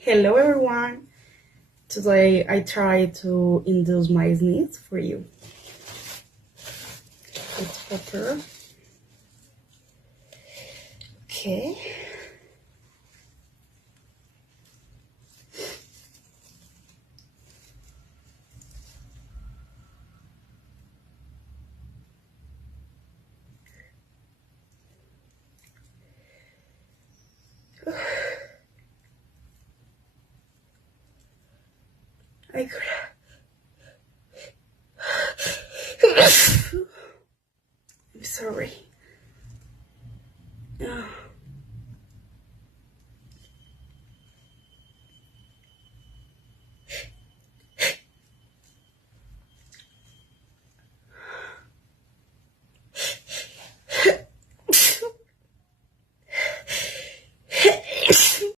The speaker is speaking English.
Hello everyone! Today I try to induce my sneeze for you. It's pepper. Okay. I could. I'm sorry.